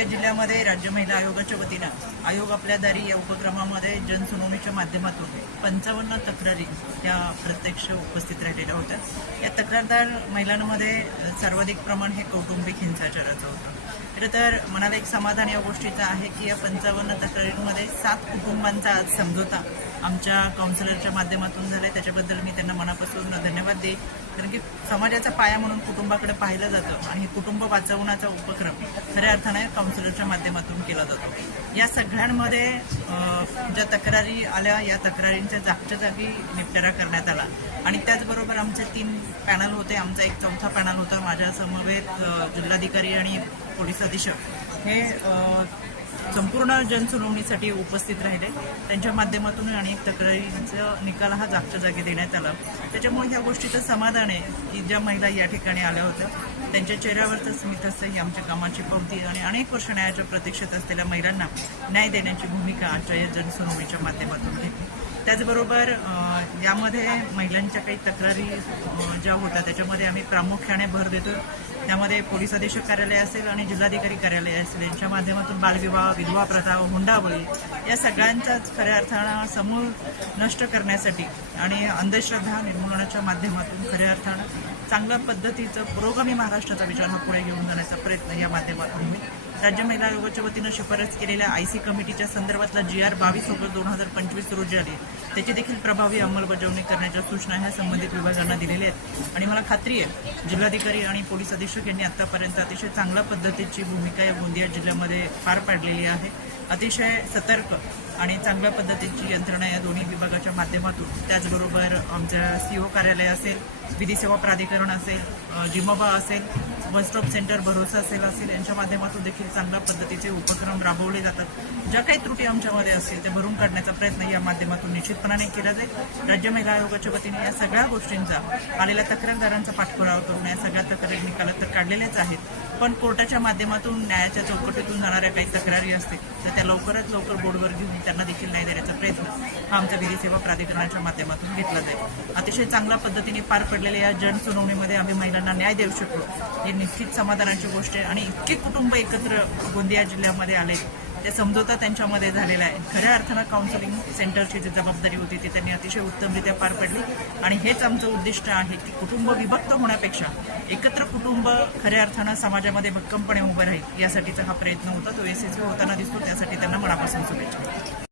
गोंदिया जिल्ह्यामध्ये राज्य महिला आयोगाच्या वतीनं आयोग आपल्या दारी या उपक्रमामध्ये जनसुनावणीच्या माध्यमातून 55 तक्रारी या प्रत्यक्ष उपस्थित राहिलेल्या होत्या। या तक्रारदार महिलांमध्ये सर्वाधिक प्रमाण हे कौटुंबिक हिंसाचाराचं होतं। खरं तर मनाला एक समाधान या गोष्टीचं आहे की या 55 तक्रारींमध्ये 7 कुटुंबांचा आज समझोता आमच्या काउन्सिलरच्या माध्यमातून झालाय। त्याच्याबद्दल मी त्यांना मनापासून धन्यवाद देईन, कारण की समाजाचा पाया म्हणून कुटुंबाकडे पाहिलं जातं आणि कुटुंब वाचवण्याचा उपक्रम खऱ्या अर्थाने काउन्सिलरच्या माध्यमातून केला जातो। या सगळ्यांमध्ये ज्या तक्रारी आल्या या तक्रारींच्या जागच्या जागी निपटारा करण्यात आला आणि त्याचबरोबर आमचे 3 पॅनल होते। आमचा एक चौथा पॅनल होता। माझ्या समवेत जिल्हाधिकारी आणि पोलीस अधीक्षक हे संपूर्ण जनसुनावणीसाठी उपस्थित राहिले। त्यांच्या माध्यमातून अनेक तक्रारींचा निकाल हा जागच्या जागी देण्यात आला। त्याच्यामुळे ह्या गोष्टीचं समाधान आहे की ज्या महिला या ठिकाणी आल्या होत्या त्यांच्या चेहऱ्यावरचं स्मितहास्य ही आमच्या कामाची पावती आणि अनेक वर्ष न्यायाच्या प्रतीक्षेत असलेल्या महिलांना न्याय देण्याची भूमिका आजच्या या जनसुनावणीच्या माध्यमातून घेतली। त्याचबरोबर यामध्ये महिलांच्या काही तक्रारी ज्या होत्या त्याच्यामध्ये आम्ही प्रामुख्याने भर देतो। त्यामध्ये पोलीस अधीक्षक कार्यालय असेल आणि जिल्हाधिकारी कार्यालय असेल यांच्या माध्यमातून बालविवाह, विधवा प्रथा, हुंडाबळी या सगळ्यांचाच खऱ्या अर्थानं समूळ नष्ट करण्यासाठी आणि अंधश्रद्धा निर्मूलनाच्या माध्यमातून खऱ्या अर्थानं चांगल्या पद्धतीचं पुरोगामी महाराष्ट्राचा विचार हा पुढे घेऊन जाण्याचा प्रयत्न या माध्यमातून होईल। राज्य महिला आयोगाच्या वतीनं शिफारस केलेल्या आयसी कमिटीच्या संदर्भातला GR 22 ऑगस्ट 2025 रोजी आली, त्याची देखील प्रभावी अंमलबजावणी करण्याच्या सूचना ह्या संबंधित विभागांना दिलेल्या आहेत आणि मला खात्री आहे जिल्हाधिकारी आणि पोलीस अधीक्षक यांनी आतापर्यंत अतिशय चांगल्या पद्धतीची भूमिका या गोंदिया जिल्ह्यामध्ये पार पाडलेली आहे। अतिशय सतर्क आणि चांगल्या पद्धतीची यंत्रणा या दोन्ही विभागाच्या माध्यमातून, त्याचबरोबर आमच्या CO कार्यालय असेल, विधी सेवा प्राधिकरण असेल, जिमोबा असेल, वन स्टॉप सेंटर भरोसा असेल यांच्या माध्यमातून देखील चांगल्या पद्धतीचे उपक्रम राबवले जातात। ज्या काही त्रुटी आमच्यामध्ये असतील ते भरून काढण्याचा प्रयत्न या माध्यमातून निश्चितपणाने केला जाईल। राज्य महिला आयोगाच्या वतीने या सगळ्या गोष्टींचा आलेल्या तक्रारदारांचा पाठपुरावा करून या सगळ्या तक्रारी निकालात तर काढलेल्याच आहेत, पण कोर्टाच्या माध्यमातून न्यायाच्या चौकटीतून जाणाऱ्या काही तक्रारी असतील तर त्या लवकरात लवकर बोर्डवर घेऊन त्यांना देखील न्याय देण्याचा प्रयत्न हा आमच्या विधी सेवा प्राधिकरणाच्या माध्यमातून घेतला जाईल। अतिशय चांगल्या पद्धतीने पार पडलेल्या या जनसुनावणीमध्ये आम्ही महिलांना न्याय देऊ शकलो ही निश्चित समाधानाची गोष्ट आहे आणि इतके कुटुंब एकत्र गोंदिया जिल्ह्यामध्ये आले ते समझोता त्यांच्यामध्ये झालेला आहे। खऱ्या अर्थानं काउन्सिलिंग सेंटरची जी जबाबदारी होती ती त्यांनी अतिशय उत्तमरित्या पार पडली आणि हेच आमचं उद्दिष्ट आहे की कुटुंब विभक्त होण्यापेक्षा एकत्र कुटुंब खऱ्या अर्थानं समाजामध्ये भक्कमपणे उभं राहील यासाठीचा हा प्रयत्न होता। तो यशस्वी होताना दिसतो, त्यासाठी त्यांना मनापासून शुभेच्छा।